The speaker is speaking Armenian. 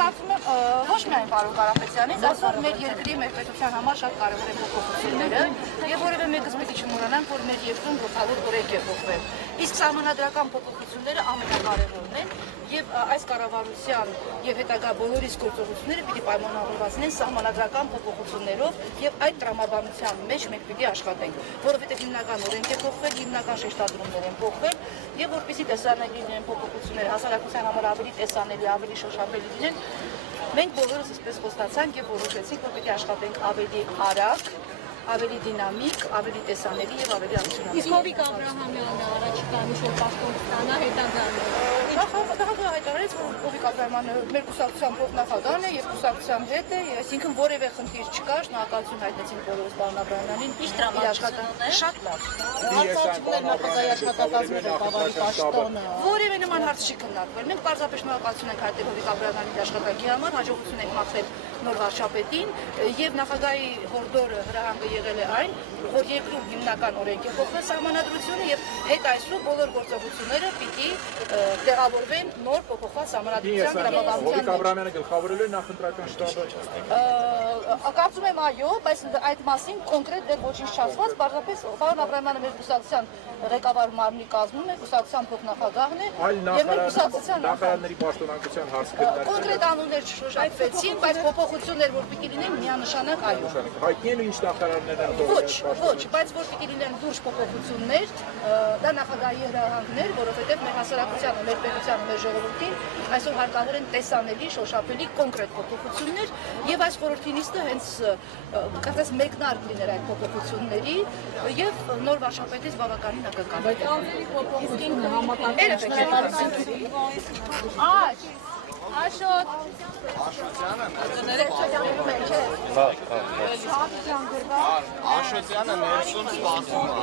կարծում եմ ոչ միայն պարոն Կարապետյանից, այսօր մեր երկրի, մեր պետության համար շատ կարևոր են փոփոխությունները եւ որևէ մեկը պիտի չմոռանանք, որ մեր երկրում գլխավոր օրենք է փոխվել։ Իսկ սահմանադրական փոփոխությունները ամենակարևորն են եւ այս կառավարության եւ հետագա բոլորիս գործողությունները պիտի պայմանավորված լինեն սահմանադրական փոփոխություններով եւ այդ տրամաբանության մեջ մենք պիտի աշխատենք, որովհետեւ հիմնական օրենք է փոխվել, հիմնական շեշտադրումներ են փոխվել եւ որպեսզի տեսանելի լինեն փոփոխությունները հասարակության համար ավելի տեսանելի, ավելի շոշափելի լինեն, մենք բոլորս այսպես խոստացանք եւ որոշեցինք, որ պիտի աշխատենք ավելի արագ, ավելի դինամիկ, ավելի տեսանելի եւ ավելի արդյունավետ։ Իսկ Հովիկ Աբրահամյանը առաջիկա ինչ-որ պաշտոն կստանա հետագայում։ Նախագահը հայտարարեց, որ Հովիկ Աբրահամյանը մեր կուսակցության փոխնախագահն է եւ կուսակցության հետ է, այսինքն որևէ խնդիր չկա, շնորհակալություն հայտնեցին բոլորս պարոն Աբրահամյանին։ Ինչ տրամադրություն է։ Շատ լավ։ Հարցացումներ նախագահի աշխատակազմի ղեկավարի պաշտոնը։ Որևէ նման հարց չի քննարկվել։ Մենք պարզապես շնորհակալություն ենք հայտնել Հովիկ Աբրահամյանի աշխատանքի համար, հաջողություն ենք մաղթել նոր վարչապետին եւ նախագահի հորդորը հրահանգը եղել է այն, որ երկրում հիմնական օրենք է փոխվել սահմանադրությունը եւ հետ այսու բոլոր գործողությունները պիտի տեղավորվեն նոր փոփոխված սահմանադրության տրամաբանության։ Հովիկ Աբրահամյանը գլխավորել է նախընտրական շտաբը։ Կարծում եմ այո, բայց այդ մասին կոնկրետ դեռ ոչինչ չասված, պարզապես պարոն Աբրահամյանը մեր կուսակցության ղեկավար մարմնի կազմում է, կուսակցության փոխնախագահն է եւ մեր կուսակցության նախարարների պաշտոնանկության հարց քննարկել։ Կոնկրետ անուններ չշոշափվեցին, բայց փոփոխություններ որ պիտի լինեն միանշանակ այո։ Հայտնի են ինչ նախարարներ են Ոչ, բայց որ պիտի լինեն լուրջ փոփոխություններ, դա նախագահի հրահանգներ, որովհետև մեր հասարակությանը, մեր պետությանը, մեր ժողովրդին այսօր հարկավոր են տեսանելի, շոշափելի կոնկրետ փոփոխություններ եւ այս խորհրդի նիստը հենց կարծես մեկնարկ լիներ այդ փոփոխությունների եւ նոր վարչապետից բավականին ակնկալում։ Բայց անձերի փոփոխությունը համապատասխանատվություն։ Աշոտ Աշոտյանը ներսում սպասում է։